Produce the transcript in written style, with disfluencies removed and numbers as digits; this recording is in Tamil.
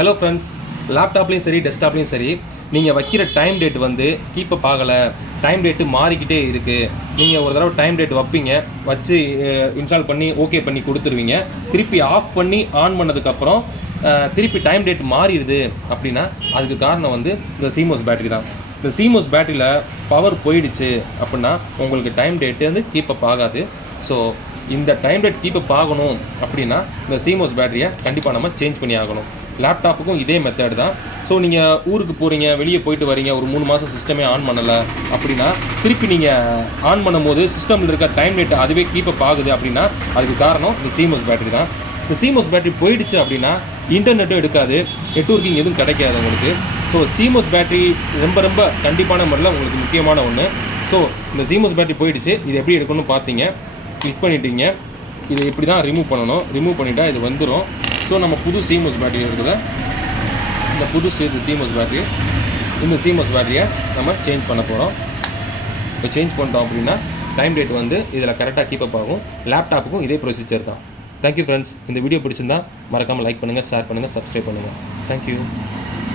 ஹலோ ஃப்ரெண்ட்ஸ், லேப்டாப்லேயும் சரி டெஸ்க்டாப்லேயும் சரி நீங்கள் வைக்கிற டைம் டேட் வந்து கீப் அப் ஆகலை, டைம் டேட்டு மாறிக்கிட்டே இருக்குது. நீங்கள் ஒரு தடவை டைம் டேட் வைப்பீங்க, வச்சு இன்ஸ்டால் பண்ணி ஓகே பண்ணி கொடுத்துருவீங்க. திருப்பி ஆஃப் பண்ணி ஆன் பண்ணதுக்கப்புறம் திருப்பி டைம் டேட் மாறிடுது அப்படின்னா அதுக்கு காரணம் வந்து இந்த CMOS பேட்டரி தான். இந்த CMOS பேட்டரியில் பவர் போயிடுச்சு அப்படின்னா உங்களுக்கு டைம் டேட்டு வந்து கீப் அப் ஆகாது. ஸோ இந்த டைம் டேட் கீப் அப் ஆகணும் அப்படின்னா இந்த CMOS பேட்டரியை கண்டிப்பாக நம்ம சேஞ்ச் பண்ணி ஆகணும். லேப்டாப்புக்கும் இதே மெத்தட் தான். ஸோ நீங்கள் ஊருக்கு போகிறீங்க, வெளியே போயிட்டு வரீங்க, ஒரு 3 மாதம் சிஸ்டமே ஆன் பண்ணலை அப்படின்னா திருப்பி நீங்கள் ஆன் பண்ணும்போது சிஸ்டமில் இருக்க டைம் டேட் அதுவே கீப் அப் ஆகுது அப்படின்னா அதுக்கு காரணம் இந்த CMOS பேட்டரி தான். இந்த CMOS பேட்டரி போயிடுச்சு அப்படின்னா இன்டர்நெட்டும் எடுக்காது, நெட்வொர்க்கிங் எதுவும் கிடைக்காது உங்களுக்கு. ஸோ CMOS பேட்டரி ரொம்ப கண்டிப்பான முறையில் உங்களுக்கு முக்கியமான ஒன்று. ஸோ இந்த CMOS பேட்டரி போயிடுச்சு, இது எப்படி எடுக்கணும்னு பார்த்தீங்க, கிளிக் பண்ணிட்டீங்க. இதை இப்படி தான் ரிமூவ் பண்ணணும். ரிமூவ் பண்ணிட்டா இது வந்துடும். ஸோ நம்ம புது CMOS பேட்டரி இருக்குது, இந்த புதுசு இது CMOS பேட்டரி. இந்த CMOS பேட்டரியை நம்ம சேஞ்ச் பண்ண போகிறோம். இப்போ சேஞ்ச் பண்ணிட்டோம் அப்படின்னா டைம் டேட் வந்து இதில் கரெக்டாக கீப் அப் ஆகும். லேப்டாப்புக்கும் இதே ப்ரொசீஜர் தான். Thank you friends. இந்த வீடியோ பிடிச்சிருந்தா மறக்காமல் லைக் பண்ணுங்கள், ஷேர் பண்ணுங்கள், சப்ஸ்கிரைப் பண்ணுங்கள். தேங்க்யூ.